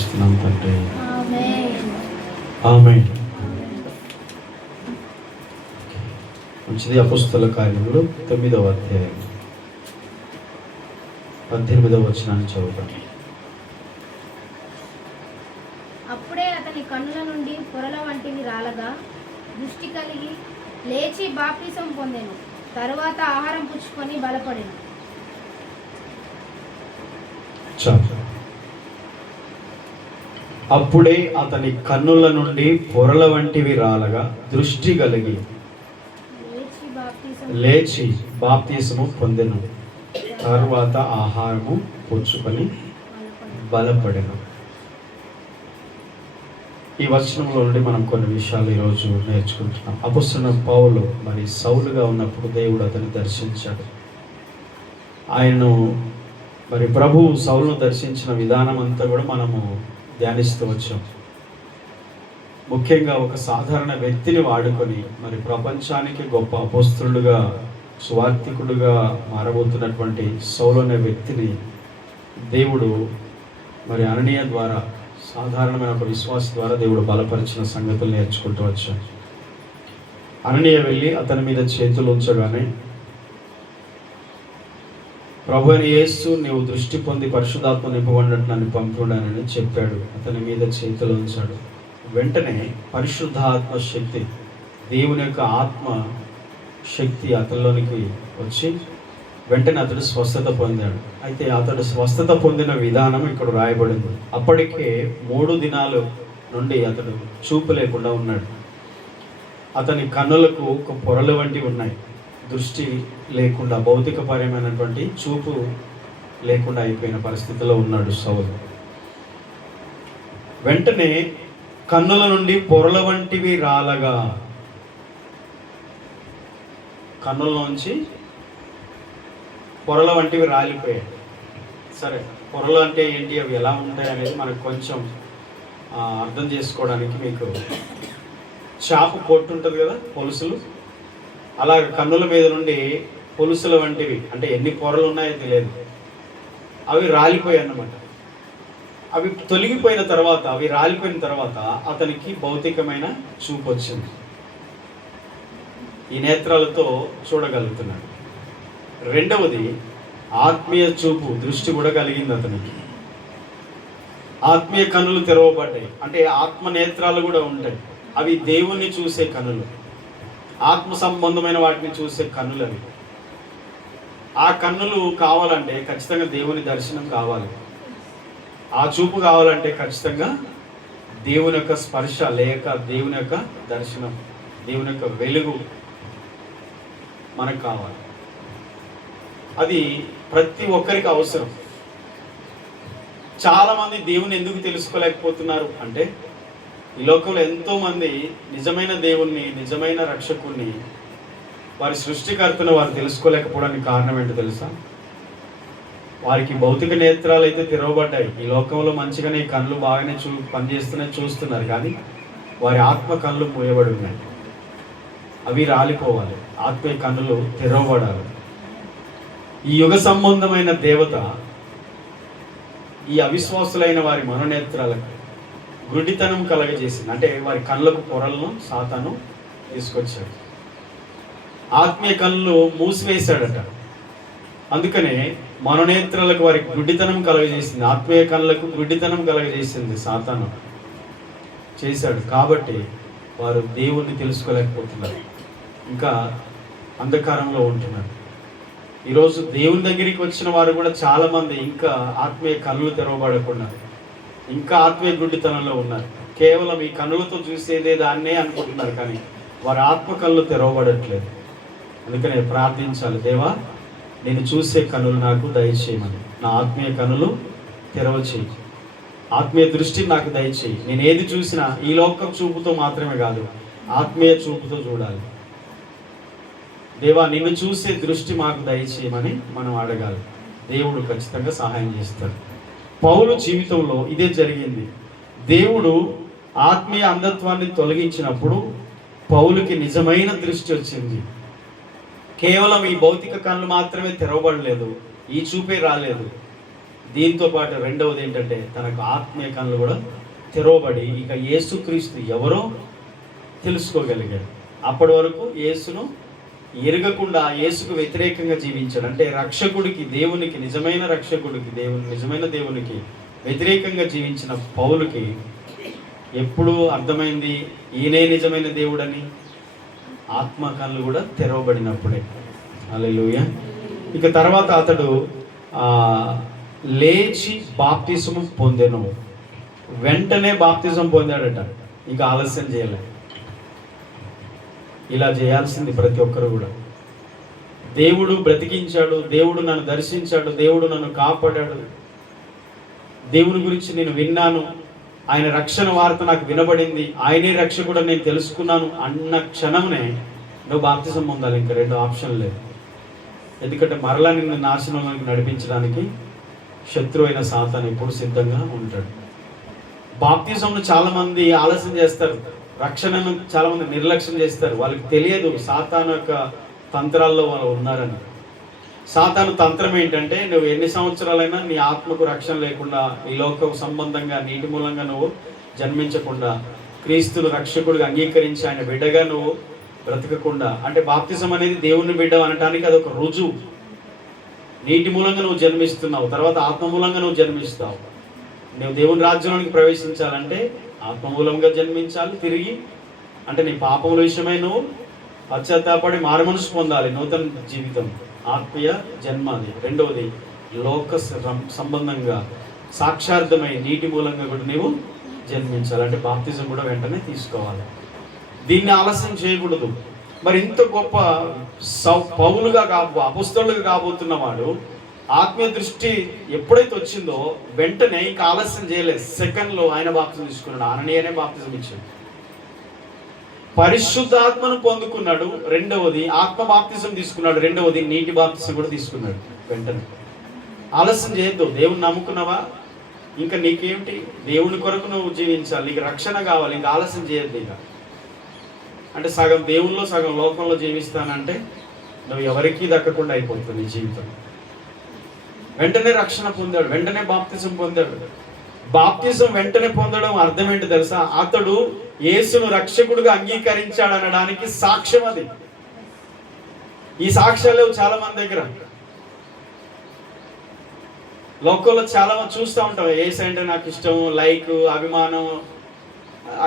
స్తుతిస్తున్నాం తండ్రి. ఆమేన్. మంచిది. అపోస్తల కార్యములు 9వ అధ్యాయం 18వ వచనాన్ని చదువుతాం. అప్పుడే అతని కన్నుల నుండి పొరల వంటివి రాలగా దృష్టి కలిగి లేచి బాప్తిసం పొందెను. తరువాత ఆహారం పుచ్చుకొని బలపడెను. అప్పుడే అతని కన్నుల నుండి పొరల వంటివి రాలగా దృష్టి కలిగి లేచి బాప్తిసము పొందెను. తరువాత ఆహారము పుచ్చుకొని బలపడెను. ఈ వచనంలో నుండి మనం కొన్ని విషయాలు ఈరోజు నేర్చుకుంటున్నాం. అపొస్తలుడైన పౌలు మరి సౌలుగా ఉన్నప్పుడు దేవుడు అతన్ని దర్శించాడు. ఆయనను మరి ప్రభువు సౌలును దర్శించిన విధానం అంతా కూడా మనము ధ్యానిస్తూ వచ్చాం. ముఖ్యంగా ఒక సాధారణ వ్యక్తిని వాడుకొని మరి ప్రపంచానికి గొప్ప అపోస్తలుడుగా సువార్థికుడుగా మారబోతున్నటువంటి సౌలు అనే వ్యక్తిని దేవుడు మరి అననీయ ద్వారా, సాధారణమైన ఒక విశ్వాస ద్వారా దేవుడు బలపరిచిన సంగతులు నేర్చుకుంటూ వచ్చాం. అననీయ వెళ్ళి అతని మీద చేతులు ఉంచగానే, ప్రభు అయిన యేసు నీవు దృష్టి పొంది పరిశుద్ధాత్మ నింపబడినట్టు నన్ను పంపుడానని చెప్పాడు. అతని మీద చేతులు ఉంచాడు. వెంటనే పరిశుద్ధాత్మ శక్తి, దేవుని యొక్క ఆత్మ శక్తి అతనిలోనికి వచ్చి వెంటనే అతడు స్వస్థత పొందాడు. అయితే అతడు స్వస్థత పొందిన విధానం ఇక్కడ రాయబడింది. అప్పటికే 3 దినాలు నుండి అతడు చూపు లేకుండా ఉన్నాడు. అతని కన్నులకు ఒక పొరలు వంటివి ఉన్నాయి. దృష్టి లేకుండా, భౌతికపరమైనటువంటి చూపు లేకుండా అయిపోయిన పరిస్థితిలో ఉన్నాడు సౌలు. వెంటనే కన్నుల నుండి పొరల వంటివి రాలగా, కన్నుల్లోంచి పొరల వంటివి రాలిపోయాయి. సరే, పొరలు అంటే ఏంటి, అవి ఎలా ఉంటాయి అనేది మనకు కొంచెం అర్థం చేసుకోవడానికి, మీకు చేప పొట్టు ఉంటుంది కదా, పొలుసులు, అలా కన్నుల మీద నుండి పొలుసుల వంటివి, అంటే ఎన్ని పొరలు ఉన్నాయో తెలియదు, అవి రాలిపోయాయి అన్నమాట. అవి తొలగిపోయిన తర్వాత, అవి రాలిపోయిన తర్వాత అతనికి భౌతికమైన చూపు వచ్చింది. ఈ నేత్రాలతో చూడగలుగుతున్నాడు. రెండవది ఆత్మీయ చూపు, దృష్టి కూడా కలిగింది అతనికి. ఆత్మీయ కన్నులు తెరవబడ్డాయి. అంటే ఆత్మ నేత్రాలు కూడా ఉంటాయి. అవి దేవుణ్ణి చూసే కన్నులు, ఆత్మ సంబంధమైన వాటిని చూసే కన్నులు అవి. ఆ కన్నులు కావాలంటే ఖచ్చితంగా దేవుని దర్శనం కావాలి. ఆ చూపు కావాలంటే ఖచ్చితంగా దేవుని యొక్క స్పర్శ లేక దేవుని యొక్క దర్శనం, దేవుని యొక్క వెలుగు మనకు కావాలి. అది ప్రతి ఒక్కరికి అవసరం. చాలామంది దేవుని ఎందుకు తెలుసుకోలేకపోతున్నారు అంటే, ఈ లోకంలో ఎంతోమంది నిజమైన దేవుణ్ణి, నిజమైన రక్షకుణ్ణి, వారి సృష్టికర్తను వారు తెలుసుకోలేకపోవడానికి కారణం ఏంటో తెలుసా? వారికి భౌతిక నేత్రాలు అయితే తెరవబడ్డాయి. ఈ లోకంలో మంచిగానే కళ్ళు బాగానే పనిచేస్తున్నాయి, చూస్తున్నారు. కానీ వారి ఆత్మ కళ్ళు మూయబడి ఉన్నాయి. అవి రాలిపోవాలి. ఆత్మీయ కన్నులు తెరవబడాలి. ఈ యుగ సంబంధమైన దేవత ఈ అవిశ్వాసులైన వారి మనోనేత్రాలకు గుడ్డితనం కలగజేసింది. అంటే వారి కళ్ళకు పొరలను సాతాను తీసుకొచ్చాడు. ఆత్మీయ కళ్ళు మూసివేశాడట. అందుకనే మనోనేత్రాలకు వారికి గుడ్డితనం కలగజేసింది. ఆత్మీయ కళ్ళకు గుడ్డితనం కలగజేసింది సాతాను చేశాడు. కాబట్టి వారు దేవుణ్ణి తెలుసుకోలేకపోతున్నారు, ఇంకా అంధకారంలో ఉంటున్నారు. ఈరోజు దేవుని దగ్గరికి వచ్చిన వారు కూడా చాలామంది ఇంకా ఆత్మీయ కళ్ళు తెరవబడకుండా ఇంకా ఆత్మీయ గుడ్డితనంలో ఉన్నారు. కేవలం ఈ కన్నులతో చూసేదే దాన్నే అనుకుంటున్నారు, కానీ వారి ఆత్మ కళ్ళు తెరవబడట్లేదు. అందుకనే ప్రార్థించాలి, దేవా నేను చూసే కన్నులు నాకు దయచేయమని, నా ఆత్మీయ కన్నులు తెరవచేయి, ఆత్మీయ దృష్టి నాకు దయచేయి. నేను ఏది చూసినా ఈ లోకం చూపుతో మాత్రమే కాదు, ఆత్మీయ చూపుతో చూడాలి. దేవా నిన్ను చూసే దృష్టి మాకు దయచేయమని మనం అడగాలి. దేవుడు ఖచ్చితంగా సహాయం చేస్తాడు. పౌలు జీవితంలో ఇదే జరిగింది. దేవుడు ఆత్మీయ అంధత్వాన్ని తొలగించినప్పుడు పౌలుకి నిజమైన దృష్టి వచ్చింది. కేవలం ఈ భౌతిక కళ్ళు మాత్రమే తెరవబడలేదు, ఈ చూపే రాలేదు. దీంతో పాటు రెండవది ఏంటంటే తనకు ఆత్మీయ కన్నులు కూడా తెరవబడి ఇక యేసుక్రీస్తు ఎవరో తెలుసుకోగలిగాడు. అప్పటి వరకు యేసును ఎరగకుండా యేసుకు వ్యతిరేకంగా జీవించాడు. అంటే రక్షకుడికి, దేవునికి, నిజమైన రక్షకుడికి, నిజమైన దేవునికి వ్యతిరేకంగా జీవించిన పౌలుకి ఎప్పుడు అర్థమైంది ఈయనే నిజమైన దేవుడని? ఆత్మ కన్నులు కూడా తెరవబడినప్పుడే. హల్లెలూయా. ఇక తర్వాత అతడు లేచి బాప్తిసము పొందెను. వెంటనే బాప్తిజం పొందాడట, ఇక ఆలస్యం చేయలేదు. ఇలా చేయాల్సింది ప్రతి ఒక్కరు కూడా. దేవుడు బ్రతికించాడు, దేవుడు నన్ను దర్శించాడు, దేవుడు నన్ను కాపాడాడు, దేవుని గురించి నేను విన్నాను, ఆయన రక్షణ వార్త నాకు వినబడింది, ఆయనే రక్షకుడు నేను తెలుసుకున్నాను అన్న క్షణంనే నువ్వు బాప్తిజం పొందాలి. ఇంకా రెండు ఆప్షన్ లేదు. ఎందుకంటే మరలా నిన్ను నాశనంలోకి నడిపించడానికి శత్రువు అయిన సాతాను ఎప్పుడు సిద్ధంగా ఉంటాడు. బాప్తిజంను చాలామంది ఆలస్యం చేస్తారు, రక్షణను చాలామంది నిర్లక్ష్యం చేస్తారు. వాళ్ళకి తెలియదు సాతాను యొక్క తంత్రాల్లో వాళ్ళు ఉన్నారని. సాతాను తంత్రం ఏంటంటే నువ్వు ఎన్ని సంవత్సరాలైనా నీ ఆత్మకు రక్షణ లేకుండా, ఈ లోక సంబంధంగా నీటి మూలంగా నువ్వు జన్మించకుండా, క్రీస్తును రక్షకుడిగా అంగీకరించి ఆయన బిడ్డగా నువ్వు బ్రతకకుండా, అంటే బాప్తిజం అనేది దేవుని బిడ్డ అనటానికి అదొక రుజువు. నీటి మూలంగా నువ్వు జన్మిస్తున్నావు, తర్వాత ఆత్మ మూలంగా నువ్వు జన్మిస్తావు. నువ్వు దేవుని రాజ్యంలోనికి ప్రవేశించాలంటే ఆత్మమూలంగా జన్మించాలి తిరిగి. అంటే నీ పాపముల విషయమై నువ్వు పశ్చాత్తాపడి మారుమనసు పొందాలి, నూతన జీవితం, ఆత్మీయ జన్మ. అది రెండవది లోక సంబంధంగా సాక్షార్థమై నీటి మూలంగా కూడా నీవు జన్మించాలి. అంటే బాప్తిజం కూడా వెంటనే తీసుకోవాలి. దీన్ని ఆలస్యం చేయకూడదు. మరి ఇంత గొప్ప పౌలుగా అపొస్తలుగా కాబోతున్నవాడు ఆత్మీయ దృష్టి ఎప్పుడైతే వచ్చిందో వెంటనే ఇంకా ఆలస్యం చేయలేదు. సెకండ్లో ఆయన బాప్తిజం తీసుకున్నాడు. అననీయనే బాప్తిజం ఇచ్చాడు. పరిశుద్ధాత్మను పొందుకున్నాడు. రెండవది ఆత్మ బాప్తిజం తీసుకున్నాడు. రెండవది నీటి బాప్తిజం కూడా తీసుకున్నాడు వెంటనే. ఆలస్యం చేయొద్దు. దేవుని నమ్ముకున్నావా, ఇంకా నీకేమిటి? దేవుని కొరకు నువ్వు జీవించాలి, నీకు రక్షణ కావాలి, ఇంకా ఆలస్యం చేయొద్దు. ఇక అంటే సగం దేవుల్లో సగం లోకంలో జీవిస్తానంటే నువ్వు ఎవరికీ దక్కకుండా అయిపోతుంది నీ జీవితం. వెంటనే రక్షణ పొందాడు, వెంటనే బాప్తిజం పొందాడు. బాప్తిజం వెంటనే పొందడం అర్థం ఏంటి తెలుసా? అతడు యేసును రక్షకుడుగా అంగీకరించాడు అనడానికి సాక్ష్యం అది. ఈ సాక్ష్యాలు చాలా మంది దగ్గర. లోకంలో చాలా మంది చూస్తూ ఉంటాం, యేసు అంటే నాకు ఇష్టం, లైక్, అభిమానం,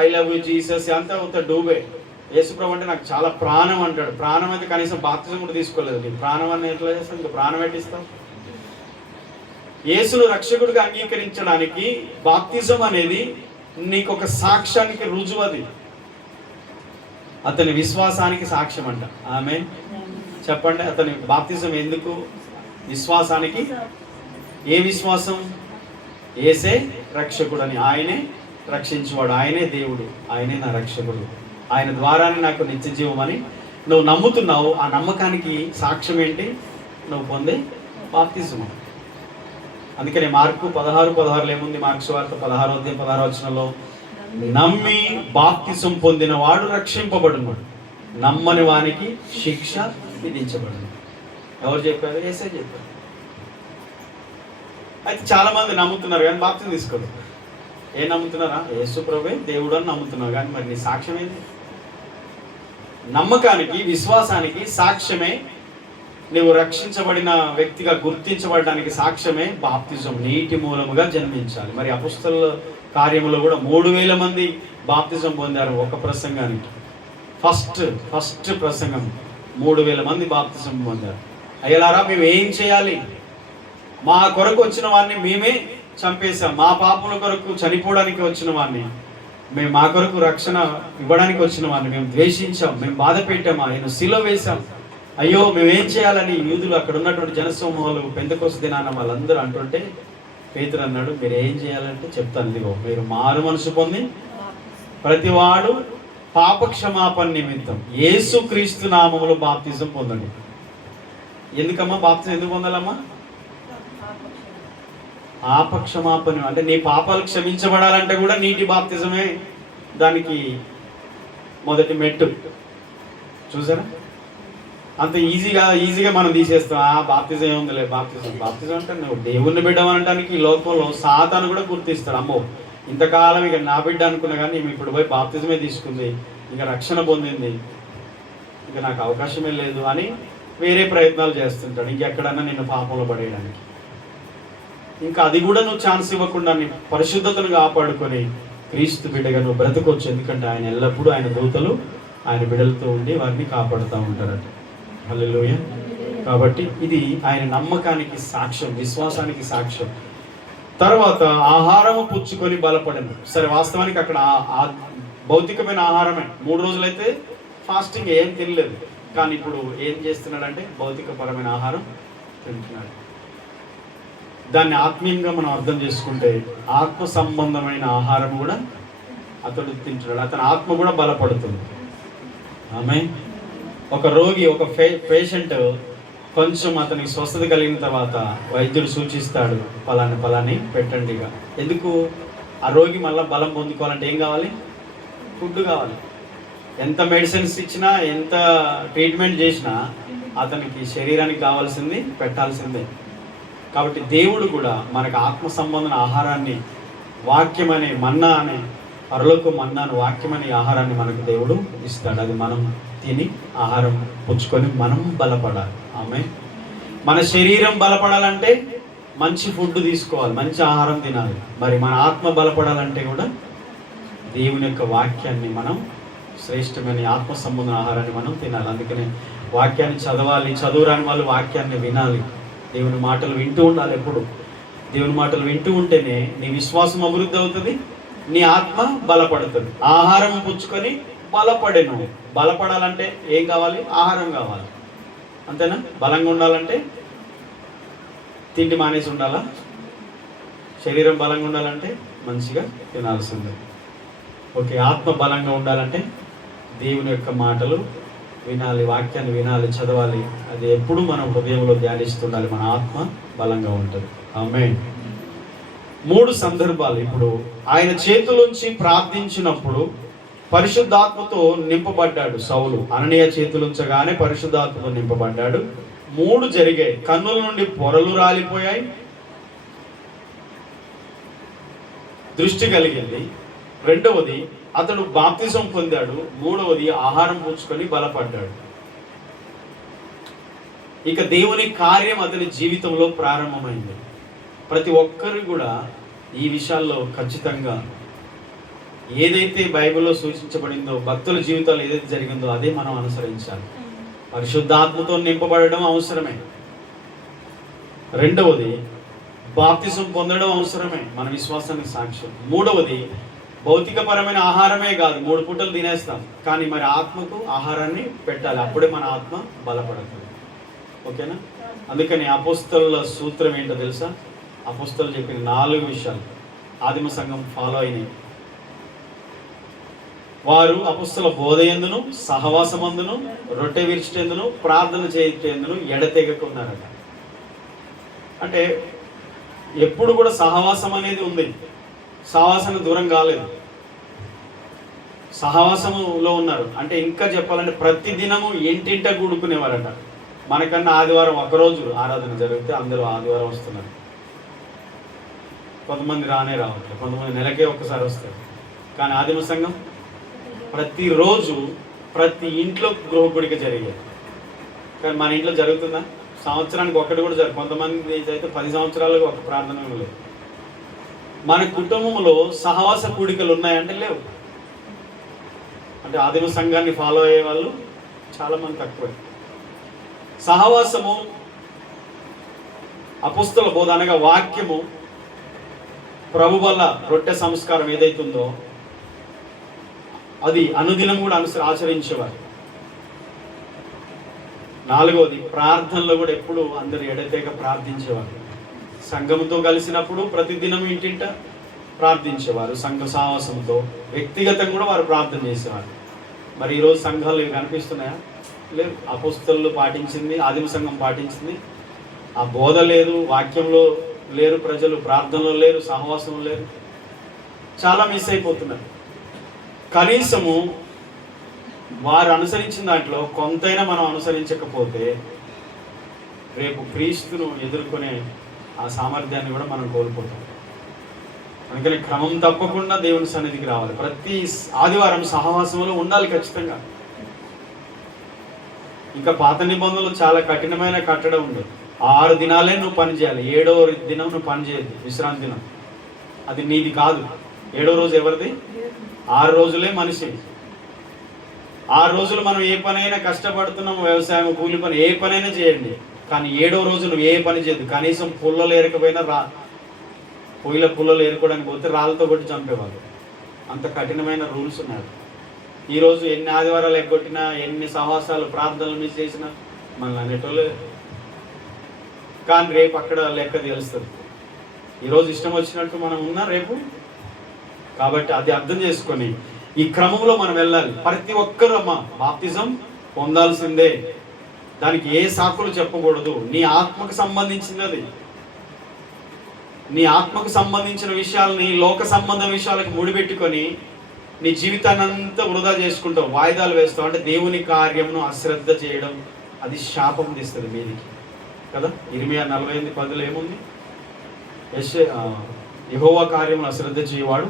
ఐ లవ్ యూ జీసస్, అంతా అవుతాడు డూబే. యేసుప్రభు అంటే నాకు చాలా ప్రాణం అంటాడు. ప్రాణం అయితే కనీసం బాప్తిజం కూడా తీసుకోలేదు. నీ ప్రాణం అని ఎట్లా చేస్తావు? ఇంకా ప్రాణం పెట్టిస్తావు. యేసును రక్షకుడిగా అంగీకరించడానికి బాప్తిజం అనేది నీకు ఒక సాక్ష్యానికి రుజువు. అది అతని విశ్వాసానికి సాక్ష్యం అంట. ఆమె చెప్పండి, అతని బాప్తిజం ఎందుకు? విశ్వాసానికి. ఏ విశ్వాసం? యేసే రక్షకుడు అని, ఆయనే రక్షించువాడు, ఆయనే దేవుడు, ఆయనే నా రక్షకుడు, ఆయన ద్వారానే నాకు నిత్య జీవం అని నువ్వు నమ్ముతున్నావు. ఆ నమ్మకానికి సాక్ష్యం ఏంటి? నువ్వు పొందే బాప్తిజం. అందుకనే మార్కు 16:16 ఏముంది? మార్క్స్ వార్త 16:16 నమ్మి బాప్తిజం పొందిన వాడు రక్షింపబడును, నమ్మని వానికి శిక్ష విధించబడును. ఎవరు చెప్పారు? యేసే చెప్పారు. అయితే చాలా మంది నమ్ముతున్నారు కానీ బాప్తిజం తీసుకోరు. ఏం నమ్ముతున్నారా? యేసు ప్రభువే దేవుడు అని నమ్ముతున్నారు, కానీ మరి నీ సాక్ష్యం ఏంటి? నమ్మకానికి, విశ్వాసానికి సాక్ష్యమే, నువ్వు రక్షించబడిన వ్యక్తిగా గుర్తించబడడానికి సాక్ష్యమే బాప్తిజం. నీటి మూలముగా జన్మించాలి. మరి అపొస్తలుల కార్యములో కూడా 3000 మంది బాప్తిజం పొందారు ఒక ప్రసంగానికి. ఫస్ట్ ప్రసంగం 3000 మంది బాప్తిజం పొందారు. అయ్యలారా, మేము ఏం చేయాలి? మా కొరకు వచ్చిన వారిని మేమే చంపేశాం, మా పాపముల కొరకు చనిపోవడానికి వచ్చిన వారిని, మేము మా కొరకు రక్షణ ఇవ్వడానికి వచ్చిన వారిని మేము ద్వేషించాం, మేము బాధ పెట్టాం, ఆయన శిలువ వేశాం. అయ్యో మేమేం చేయాలని యూదులు, అక్కడ ఉన్నటువంటి జనసమూహాలు, పెంతెకొస్తు దినాన వాళ్ళందరూ అంటుంటే పేతురు అన్నాడు, మీరు ఏం చేయాలంటే చెప్తాను, ఇదిగో మీరు మారు మనసు పొంది ప్రతివాడు పాప క్షమాపణ నిమిత్తం యేసుక్రీస్తు నామములో బాప్తిజం పొందండి. ఎందుకమ్మా బాప్తిజం ఎందుకు పొందాలమ్మా? పాప క్షమాపణ అంటే నీ పాపాలు క్షమించబడాలంటే కూడా నీటి బాప్తిజమే దానికి మొదటి మెట్టు. చూసారా? అంత ఈజీగా మనం తీసేస్తాం. బాప్తిజం ఏముందిలే, బాప్తిజం అంటే నువ్వు దేవుణ్ణి బిడ్డ అనడానికి ఈ లోకంలో సాతాను కూడా గుర్తిస్తాడు. అమ్మో ఇంతకాలం ఇక నా బిడ్డ అనుకున్నా కానీ ఇప్పుడు పోయి బాప్తిజమే తీసుకుంది, ఇంకా రక్షణ పొందింది, ఇంకా నాకు అవకాశమే లేదు అని వేరే ప్రయత్నాలు చేస్తుంటాడు ఇంకెక్కడన్నా నిన్ను పాపంలో పడేయడానికి. ఇంకా అది కూడా నువ్వు ఛాన్స్ ఇవ్వకుండా నీ పరిశుద్ధతను కాపాడుకొని క్రీస్తు బిడ్డగా నువ్వు బ్రతకొచ్చు. ఎందుకంటే ఆయన ఎల్లప్పుడూ ఆయన దూతలు ఆయన బిడ్డలతో ఉండి వారిని కాపాడుతూ ఉంటారట. హల్లెలూయా. కాబట్టి ఇది ఆయన నమ్మకానికి సాక్ష్యం, విశ్వాసానికి సాక్ష్యం. తర్వాత ఆహారము పుచ్చుకొని బలపడను. సరే, వాస్తవానికి అక్కడ భౌతికమైన ఆహారమే. 3 రోజులైతే ఫాస్టింగ్ ఏం తినలేదు, కానీ ఇప్పుడు ఏం చేస్తున్నాడంటే భౌతికపరమైన ఆహారం తింటున్నాడు. దాన్ని ఆత్మీయంగా మనం అర్థం చేసుకుంటే ఆత్మ సంబంధమైన ఆహారం కూడా అతడు తింటున్నాడు, అతని ఆత్మ కూడా బలపడుతుంది. ఆమె ఒక రోగి, ఒక పేషెంట్ కొంచెం అతనికి స్వస్థత కలిగిన తర్వాత వైద్యుడు సూచిస్తాడు, పలాని పెట్టండిగా. ఎందుకు? ఆ రోగి మళ్ళీ బలం పొందుకోవాలంటే ఏం కావాలి? ఫుడ్ కావాలి. ఎంత మెడిసిన్స్ ఇచ్చినా, ఎంత ట్రీట్మెంట్ చేసినా అతనికి శరీరానికి కావాల్సింది పెట్టాల్సిందే. కాబట్టి దేవుడు కూడా మనకు ఆత్మ సంబంధమైన ఆహారాన్ని, వాక్యం అనే మన్నా అనే పరలోక మన్నాను, వాక్యం అనే ఆహారాన్ని మనకు దేవుడు ఇస్తాడు. అది మనం తిని ఆహారం పుచ్చుకొని మనం బలపడాలి. ఆమె మన శరీరం బలపడాలంటే మంచి ఫుడ్ తీసుకోవాలి, మంచి ఆహారం తినాలి. మరి మన ఆత్మ బలపడాలంటే కూడా దేవుని యొక్క వాక్యాన్ని మనం, శ్రేష్టమైన ఆత్మ సంబంధ ఆహారాన్ని మనం తినాలి. అందుకని వాక్యాన్ని చదవాలి, చదువురాని వాళ్ళు వాక్యాన్ని వినాలి, దేవుని మాటలు వింటూ ఉండాలి. ఎప్పుడు దేవుని మాటలు వింటూ ఉంటేనే నీ విశ్వాసం అభివృద్ధి అవుతుంది, నీ ఆత్మ బలపడుతుంది. ఆహారం పుచ్చుకొని బలపడేను. బలపడాలంటే ఏం కావాలి? ఆహారం కావాలి, అంతేనా? బలంగా ఉండాలంటే తిండి మానేసి ఉండాలా? శరీరం బలంగా ఉండాలంటే మంచిగా తినాల్సిందే. ఓకే, ఆత్మ బలంగా ఉండాలంటే దేవుని యొక్క మాటలు వినాలి, వాక్యాన్ని వినాలి, చదవాలి. అది ఎప్పుడు మనం హృదయంలో ధ్యానిస్తుండాలి, మన ఆత్మ బలంగా ఉంటుంది. ఆమేన్. 3 సందర్భాలు. ఇప్పుడు ఆయన చేతులుంచి ప్రార్థించినప్పుడు పరిశుద్ధాత్మతో నింపబడ్డాడు సౌలు. అననీయ చేతులుంచగానే పరిశుద్ధాత్మతో నింపబడ్డాడు. 3 జరిగాయి. కన్నుల నుండి పొరలు రాలిపోయాయి, దృష్టి కలిగింది. 2వది అతడు బాప్తిజం పొందాడు. 3వది ఆహారం పుచ్చుకొని బలపడ్డాడు. ఇక దేవుని కార్యం అతని జీవితంలో ప్రారంభమైంది. ప్రతి ఒక్కరు కూడా ఈ విషయాల్లో ఖచ్చితంగా ఏదైతే బైబిల్లో సూచించబడిందో, భక్తుల జీవితాలు ఏదైతే జరిగిందో అదే మనం అనుసరించాలి. పరిశుద్ధాత్మతో నింపబడడం అవసరమే. 2వది బాప్తిజం పొందడం అవసరమే, మన విశ్వాసానికి సాక్ష్యం. 3వది భౌతికపరమైన ఆహారమే కాదు, 3 పూటలు తినేస్తాం, కానీ మరి ఆత్మకు ఆహారాన్ని పెట్టాలి, అప్పుడే మన ఆత్మ బలపడుతుంది. ఓకేనా? అందుకని అపోస్తలుల సూత్రం ఏంటో తెలుసా? అపోస్తలు చెప్పిన 4 విషయాలు ఆదిమ సంఘం ఫాలో అయినాయి. వారు అపోస్తల బోధయందును, సహవాసమందును, రొట్టె విరిచేందును, ప్రార్థన చేయించేందును ఎడతెగకున్నారట. అంటే ఎప్పుడు కూడా సహవాసం అనేది ఉంది, సహవాసానికి దూరం కాలేదు, సహవాసములో ఉన్నారు. అంటే ఇంకా చెప్పాలంటే ప్రతి దినము ఇంటింట కూడుకునేవారట. మనకన్నా ఆదివారం ఒకరోజు ఆరాధన జరిగితే అందరూ ఆదివారం వస్తున్నారు. కొంతమంది రావట్లేదు, కొంతమంది నెలకే ఒక్కసారి వస్తారు. కానీ ఆదిమ సంఘం ప్రతిరోజు ప్రతి ఇంట్లో గృహగుడిక జరిగేది. కానీ మన ఇంట్లో జరుగుతుందా? సంవత్సరానికి ఒకటి కూడా జరుగుతుంది. కొంతమంది అయితే 10 సంవత్సరాలుగా ఒక ప్రార్థన లేదు. మన కుటుంబంలో సహవాస కూడికలు ఉన్నాయంటే లేవు. అంటే ఆదిమ సంఘాన్ని ఫాలో అయ్యే వాళ్ళు చాలామంది తక్కువ. సహవాసము, అపోస్తల బోధ అనగా వాక్యము, ప్రభు వల్ల రొట్టె సంస్కారం ఏదైతుందో అది అనుదినం కూడా ఆచరించేవారు. 4వది ప్రార్థనలో కూడా ఎప్పుడు అందరు ఎడతెగ ప్రార్థించేవారు. సంఘంతో కలిసినప్పుడు ప్రతిదినం ఇంటింట ప్రార్థించేవారు. సంఘ సహవాసంతో వ్యక్తిగతంగా కూడా వారు ప్రార్థన చేసేవారు. మరి ఈరోజు సంఘాలు ఇవి కనిపిస్తున్నాయా? లేదు. అపోస్తలు పాటించింది, ఆదిమ సంఘం పాటించింది, ఆ బోధ లేదు, వాక్యంలో లేరు, ప్రజలు ప్రార్థనలో లేరు, సహవాసంలో లేరు. చాలా మిస్ అయిపోతున్నారు. కనీసము వారు అనుసరించిన దాంట్లో కొంతైనా మనం అనుసరించకపోతే రేపు క్రీస్తును ఎదుర్కొనే ఆ సామర్థ్యాన్ని కూడా మనం కోల్పోతాం. అందుకని క్రమం తప్పకుండా దేవుని సన్నిధికి రావాలి. ప్రతి ఆదివారం సహవాసంలో ఉండాలి ఖచ్చితంగా. ఇంకా పాత నిబంధనలు చాలా కఠినమైన కట్టడం ఉండదు. 6 దినాలే నువ్వు పని చేయాలి, 7వ దినం నువ్వు పని చేయద్దు, విశ్రాంతి దినం. అది నీది కాదు. 7వ రోజు ఎవరిది? 6 రోజులే మనిషి. 6 రోజులు మనం ఏ పనైనా కష్టపడుతున్నాం, వ్యవసాయం, కూలి పని, ఏ పనైనా చేయండి. కానీ 7వ రోజు నువ్వు ఏ పని చేయద్దు. కనీసం పుల్లలు ఏరకపోయినా పొయ్యిల పుల్లలు ఏరుకోవడానికి పోతే రాళ్ళతో కొట్టి చంపేవాళ్ళు. అంత కఠినమైన రూల్స్ ఉన్నాయి. ఈరోజు ఎన్ని ఆదివారాలు ఎగ్గొట్టినా, ఎన్ని సహవాసాలు, ప్రార్థనలు మిస్ చేసినా మనల్ని అనేటోళ్ళు. కానీ రేపు అక్కడ లెక్క తెలుస్తుంది. ఈరోజు ఇష్టం వచ్చినట్టు మనం ఉన్నా రేపు. కాబట్టి అది అర్థం చేసుకొని ఈ క్రమంలో మనం వెళ్ళాలి. ప్రతి ఒక్కరు అమ్మ బాప్తిజం పొందాల్సిందే. దానికి ఏ సాకులు చెప్పకూడదు. నీ ఆత్మకు సంబంధించినది. నీ ఆత్మకు సంబంధించిన విషయాలని లోక సంబంధ విషయాలకు ముడిపెట్టుకొని నీ జీవితాన్ని అంతా వృధా చేసుకుంటావు, వాయిదాలు వేస్తావు. అంటే దేవుని కార్యమును అశ్రద్ధ చేయడం, అది శాపం తీస్తుంది మీదికి కదా. ఇర్మియా 48:10 ఏముంది? యెహోవా కార్యమును అశ్రద్ధ చేయవాడు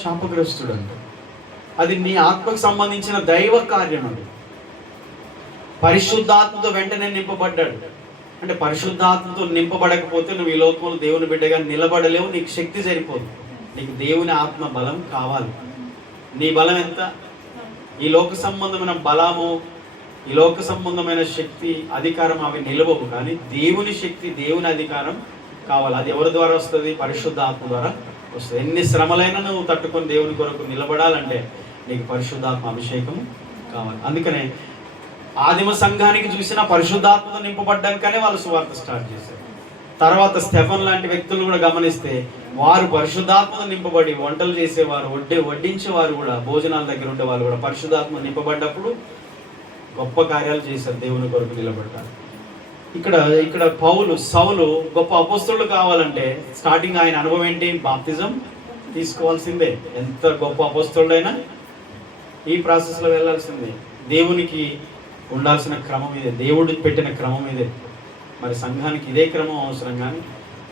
శాపగ్రస్తుడు అంట. అది నీ ఆత్మకు సంబంధించిన దైవ కార్యం. అది పరిశుద్ధాత్మతో వెంటనే నింపబడ్డాడు. అంటే పరిశుద్ధాత్మతో నింపబడకపోతే నువ్వు ఈ లోకంలో దేవుని బిడ్డగా నిలబడలేవు. నీకు శక్తి సరిపోదు. నీకు దేవుని ఆత్మ బలం కావాలి. నీ బలం ఎంత? ఈ లోక సంబంధమైన బలము, ఈ లోక సంబంధమైన శక్తి, అధికారం అవి నిలవవు. కానీ దేవుని శక్తి, దేవుని అధికారం కావాలి. అది ఎవరి ద్వారా వస్తుంది? పరిశుద్ధాత్మ ద్వారా వస్తుంది. ఎన్ని శ్రమలైనా నువ్వు తట్టుకొని దేవుని కొరకు నిలబడాలంటే నీకు పరిశుద్ధాత్మ అభిషేకం కావాలి. అందుకనే ఆదిమ సంఘానికి చూసిన పరిశుద్ధాత్మతో నింపబడ్డాకనే వాళ్ళు సువార్త స్టార్ట్ చేశారు. తర్వాత స్టెఫన్ లాంటి వ్యక్తులు కూడా గమనిస్తే వారు పరిశుద్ధాత్మతో నింపబడి వంటలు చేసేవారు, వడ్డించేవారు కూడా, భోజనాల దగ్గర ఉండే వాళ్ళు కూడా పరిశుద్ధాత్మ నింపబడ్డప్పుడు గొప్ప కార్యాలు చేశారు, దేవుని కొరకు నిలబడతారు. ఇక్కడ సౌలు గొప్ప అపోస్తలుడు కావాలంటే స్టార్టింగ్ ఆయన అనుభవం ఏంటి? బాప్తిజం తీసుకోవాల్సిందే. ఎంత గొప్ప అపోస్తలుడైనా ఈ ప్రాసెస్లో వెళ్ళాల్సిందే. దేవునికి ఉండాల్సిన క్రమం ఇదే, దేవుడు పెట్టిన క్రమం ఇదే. మరి సంఘానికి ఇదే క్రమం అవసరం. కానీ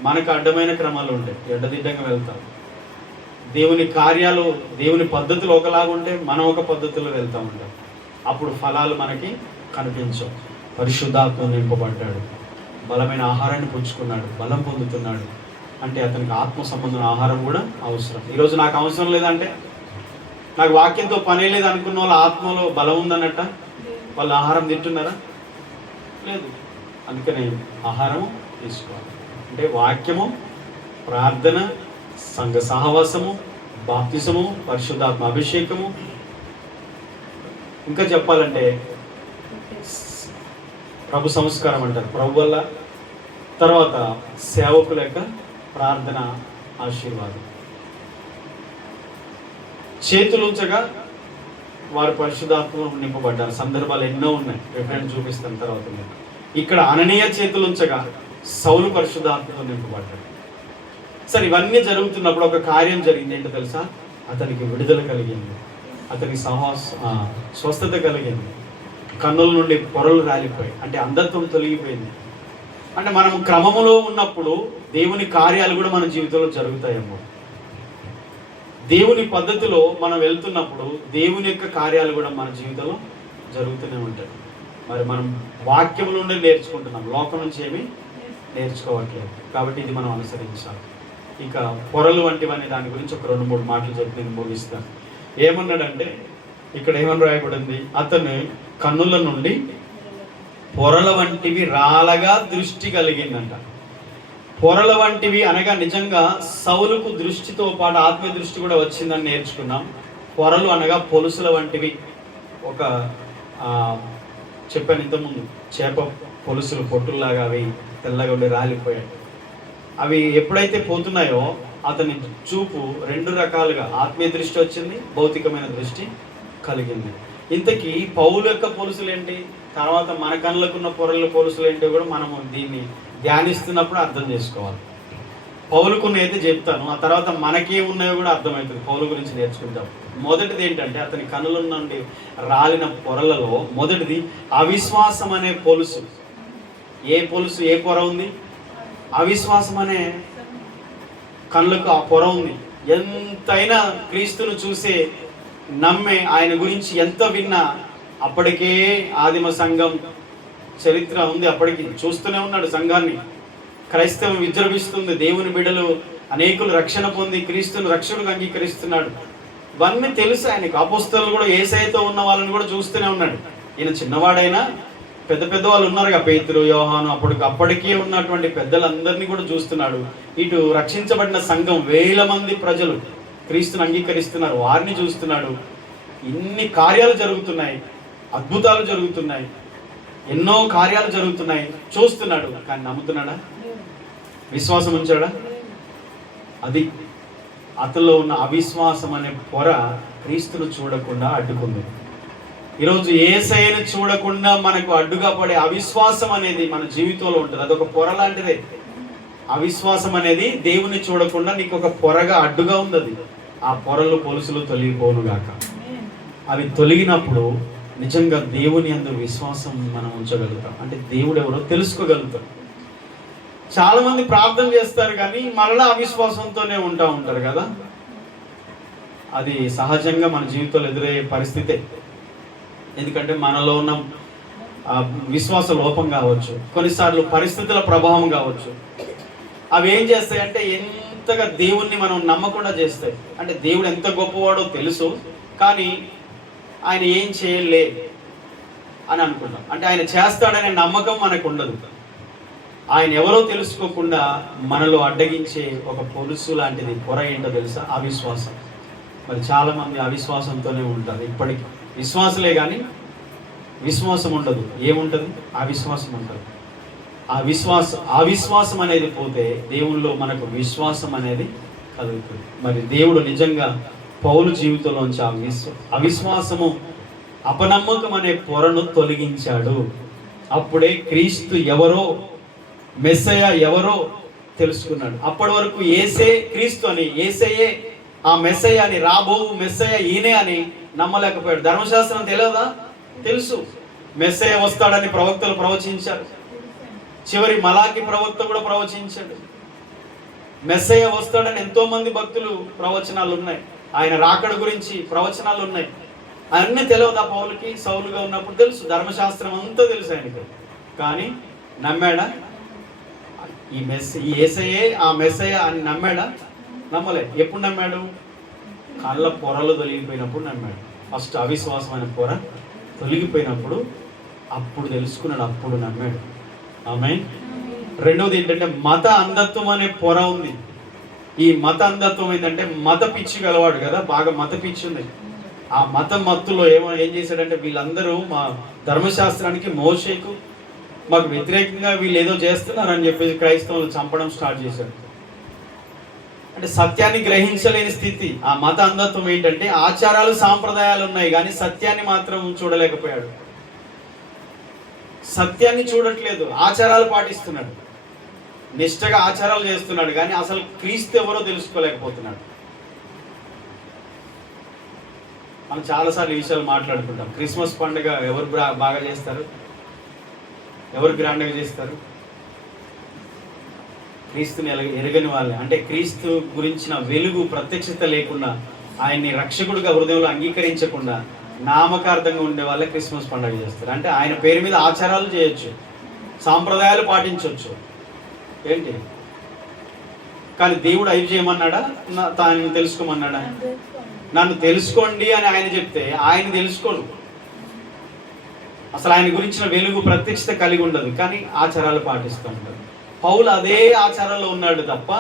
మనకు అడ్డమైన క్రమాలు ఉంటాయి, ఎడ్డదిడ్డంగా వెళ్తాం. దేవుని కార్యాలు, దేవుని పద్ధతులు ఒకలాగా ఉంటే మనం ఒక పద్ధతిలో వెళ్తూ ఉంటాం. అప్పుడు ఫలాలు మనకి కనిపించవు. పరిశుద్ధాత్మ నింపబడ్డాడు, బలమైన ఆహారాన్ని పుచ్చుకున్నాడు, బలం పొందుతున్నాడు. అంటే అతనికి ఆత్మ సంబంధం ఆహారం కూడా అవసరం. ఈరోజు నాకు అవసరం లేదంటే, నాకు వాక్యంతో పనే లేదు అనుకున్న వాళ్ళ ఆత్మలో బలం ఉందన్నట్ట. వాళ్ళు ఆహారం తింటున్నారా? లేదు. అందుకని ఆహారము తీసుకోవాలి. అంటే వాక్యము, ప్రార్థన, సంఘ సహవాసము, బాప్తిసము, పరిశుద్ధాత్మ అభిషేకము, ఇంకా చెప్పాలంటే ప్రభు సంస్కారం అంటారు, ప్రభు వల్ల. తర్వాత సేవకుల యొక్క ప్రార్థన, ఆశీర్వాదం. చేతులుంచగా వారు పరిశుద్ధాత్మలో నింపబడ్డారు. సందర్భాలు ఎన్నో ఉన్నాయి, రిఫరెన్స్ చూపిస్తాను తర్వాత. ఇక్కడ అననీయ చేతులుంచగా సౌలు పరిశుద్ధాత్మలో నింపబడ్డాడు. సరే, ఇవన్నీ జరుగుతున్నప్పుడు ఒక కార్యం జరిగింది. ఏంటో తెలుసా? అతనికి విడుదల కలిగింది, అతనికి స్వస్థత కలిగింది, కన్నుల నుండి పొరలు రాలిపోయి, అంటే అంధత్వం తొలగిపోయింది. అంటే మనం క్రమములో ఉన్నప్పుడు దేవుని కార్యాలు కూడా మన జీవితంలో జరుగుతాయేమో. దేవుని పద్ధతిలో మనం వెళ్తున్నప్పుడు దేవుని యొక్క కార్యాలు కూడా మన జీవితంలో జరుగుతూనే ఉంటాయి. మరి మనం వాక్యం నుండి నేర్చుకుంటున్నాం, లోకం నుంచి ఏమీ నేర్చుకోవట్లేదు. కాబట్టి ఇది మనం అనుసరించాలి. ఇక పొరలు వంటివనే దాని గురించి ఒక 2-3 మాటలు చెప్పి నేను ముగిస్తాను. ఏమన్నాడంటే, ఇక్కడ ఏమని రాయబడింది? అతను కన్నుల నుండి పొరల వంటివి రాలగా దృష్టి కలిగిందంట. పొరల వంటివి అనగా నిజంగా సౌలుకు దృష్టితో పాటు ఆత్మీయ దృష్టి కూడా వచ్చిందని నేర్చుకున్నాం. పొరలు అనగా పొలుసుల వంటివి. ఒక చెప్పాను ఇంతకుముందు, చేప పొలుసులు పొట్టుల్లాగా అవి తెల్లగా ఉండి రాలిపోయాయి. అవి ఎప్పుడైతే పోతున్నాయో అతని చూపు 2 రకాలుగా ఆత్మీయ దృష్టి వచ్చింది, భౌతికమైన దృష్టి కలిగింది. ఇంతకీ పౌలు యొక్క పొలుసులు ఏంటి, తర్వాత మన కళ్ళకున్న పొరల పొలుసులు ఏంటో కూడా మనము దీన్ని ధ్యానిస్తున్నప్పుడు అర్థం చేసుకోవాలి. పౌలుకున్న అయితే చెప్తాను, ఆ తర్వాత మనకే ఉన్నాయో కూడా అర్థమవుతుంది. పౌలు గురించి నేర్చుకుంటాం. మొదటిది ఏంటంటే అతని కనుల నుండి రాలిన పొరలలో మొదటిది అవిశ్వాసం అనే పొలుసు. ఏ పొలుసు, ఏ పొర ఉంది? అవిశ్వాసం అనే కళ్ళకు ఆ పొర ఉంది. ఎంతైనా క్రీస్తును చూసే నమ్మే ఆయన గురించి ఎంత విన్నా అప్పటికే ఆదిమ సంఘం చరిత్ర ఉంది. అప్పటికి చూస్తూనే ఉన్నాడు సంఘాన్ని. క్రైస్తవం విజృంభిస్తుంది. దేవుని బిడ్డలు అనేకులు రక్షణ పొంది క్రీస్తును రక్షకుడిగా అంగీకరిస్తున్నాడు. ఇవన్నీ తెలుసు ఆయనకు. అపోస్తలులు కూడా యేసయ్యతో ఉన్న వాళ్ళని కూడా చూస్తూనే ఉన్నాడు. ఈయన చిన్నవాడైనా పెద్ద పెద్ద వాళ్ళు ఉన్నారు, పేతురు, యోహాను, అప్పటికే ఉన్నటువంటి పెద్దలందరినీ కూడా చూస్తున్నాడు. ఇటు రక్షించబడిన సంఘం, వేల మంది ప్రజలు క్రీస్తుని అంగీకరిస్తున్నారు, వారిని చూస్తున్నాడు. ఇన్ని కార్యాలు జరుగుతున్నాయి, అద్భుతాలు జరుగుతున్నాయి, ఎన్నో కార్యాలు జరుగుతున్నాయి, చూస్తున్నాడు. కానీ నమ్ముతున్నాడా? విశ్వాసం ఉంచాడా? అది అతనిలో ఉన్న అవిశ్వాసం అనే పొర క్రీస్తును చూడకుండా అడ్డుకుంది. ఈరోజు యేసయ్యను చూడకుండా మనకు అడ్డుగా పడే అవిశ్వాసం అనేది మన జీవితంలో ఉంటుంది. అదొక పొర లాంటిదే. అవిశ్వాసం అనేది దేవుని చూడకుండా నీకు ఒక పొరగా అడ్డుగా ఉంది. అది ఆ పొరలు పొలుసులు తొలగిపోనుగాక. అవి తొలగినప్పుడు నిజంగా దేవుని యందు విశ్వాసం మనం ఉంచగలుగుతాం. అంటే దేవుడు ఎవరో తెలుసుకోగలుగుతాం. చాలా మంది ప్రార్థన చేస్తారు కానీ మరలా అవిశ్వాసంతోనే ఉంటారు కదా. అది సహజంగా మన జీవితంలో ఎదురయ్యే పరిస్థితే. ఎందుకంటే మనలో ఉన్న విశ్వాస లోపం కావచ్చు, కొన్నిసార్లు పరిస్థితుల ప్రభావం కావచ్చు. అవి ఏం చేస్తాయంటే ఎంతగా దేవుణ్ణి మనం నమ్మకుండా చేస్తాయి. అంటే దేవుడు ఎంత గొప్పవాడో తెలుసు కానీ ఆయన ఏం చేయలే అని అనుకుంటాం. అంటే ఆయన చేస్తాడనే నమ్మకం మనకు ఉండదు. ఆయన ఎవరో తెలుసుకోకుండా మనలో అడ్డగించే ఒక పొలుసు లాంటిది పొర ఏంటో తెలుసా? అవిశ్వాసం. మరి చాలామంది అవిశ్వాసంతోనే ఉంటారు ఇప్పటికీ. విశ్వాసలే కానీ విశ్వాసం ఉండదు. ఏముంటుంది? అవిశ్వాసం ఉంటుంది. అవిశ్వాసం అనేది పోతే దేవుల్లో మనకు విశ్వాసం అనేది కలుగుతుంది. మరి దేవుడు నిజంగా పౌలు జీవితంలోంచి అవిశ్వాసము, అపనమ్మకం అనే పొరను తొలగించాడు. అప్పుడే క్రీస్తు ఎవరో, మెస్సయ్య ఎవరో తెలుసుకున్నాడు. అప్పటి వరకు యేసే క్రీస్తు అని, యేసయ్యే ఆ మెస్సయ్య అని, రాబో మెస్సయ్య ఈయనే అని నమ్మలేకపోయాడు. ధర్మశాస్త్రం తెలియదా? తెలుసు. మెస్సయ్య వస్తాడని ప్రవక్తలు ప్రవచించారు. చివరి మలాకి ప్రవక్త కూడా ప్రవచించాడు. మెస్సయ్య వస్తాడని ఎంతో మంది భక్తులు ప్రవచనాలు ఉన్నాయి. ఆయన రాకడ గురించి ప్రవచనాలు ఉన్నాయి. అన్నీ తెలియదా పౌలుకి? సౌలుగా ఉన్నప్పుడు తెలుసు. ధర్మశాస్త్రం అంతా తెలుసు ఆయనకు. కానీ నమ్మాడా? ఈ యేసయ్యే ఆ మెస్సయ్య అని నమ్మాడా? నమ్మలే. ఎప్పుడు నమ్మాడు? కళ్ళ పొరలు తొలగిపోయినప్పుడు నమ్మాడు. ఫస్ట్ అవిశ్వాసమైన పొర తొలగిపోయినప్పుడు అప్పుడు తెలుసుకున్నాడు, అప్పుడు నమ్మాడు. ఆమేన్. రెండవది ఏంటంటే మత అంధత్వం అనే పొర ఉంది. ఈ మత అంధత్వం ఏంటంటే మత పిచ్చి గలవాడు కదా, బాగా మత పిచ్చి ఉంది. ఆ మత మత్తులో ఏం చేశాడంటే వీళ్ళందరూ మా ధర్మశాస్త్రానికి, మోషేకు మాకు వ్యతిరేకంగా వీళ్ళు ఏదో చేస్తున్నారని చెప్పేసి క్రైస్తవులు చంపడం స్టార్ట్ చేశాడు. అంటే సత్యాన్ని గ్రహించలేని స్థితి. ఆ మత అంధత్వం ఏంటంటే ఆచారాలు, సాంప్రదాయాలు ఉన్నాయి కానీ సత్యాన్ని మాత్రం చూడలేకపోయాడు. సత్యాన్ని చూడట్లేదు, ఆచారాలు పాటిస్తున్నాడు, నిష్టగా ఆచారాలు చేస్తున్నాడు కానీ అసలు క్రీస్తు ఎవరో తెలుసుకోలేకపోతున్నాడు. మనం చాలాసార్లు ఈ విషయాలు మాట్లాడుకుంటాం. క్రిస్మస్ పండుగ ఎవరు బాగా చేస్తారు? ఎవరు గ్రాండ్గా చేస్తారు? క్రీస్తుని ఎరగని వాళ్ళే. అంటే క్రీస్తు గురించిన వెలుగు, ప్రత్యక్షత లేకుండా, ఆయన్ని రక్షకుడిగా హృదయంలో అంగీకరించకుండా నామకార్థంగా ఉండే వాళ్ళే క్రిస్మస్ పండుగ చేస్తారు. అంటే ఆయన పేరు మీద ఆచారాలు చేయొచ్చు, సాంప్రదాయాలు పాటించవచ్చు, ఏంటి కానీ దేవుడు అవి చేయమన్నాడా? తాను తెలుసుకోమన్నాడా? నన్ను తెలుసుకోండి అని ఆయన చెప్తే ఆయన తెలుసుకోడు. అసలు ఆయన గురించిన వెలుగు, ప్రత్యక్షత కలిగి ఉండదు కానీ ఆచారాలు పాటిస్తూ ఉంటాడు. పౌలు అదే ఆచారంలో ఉన్నాడు తప్ప,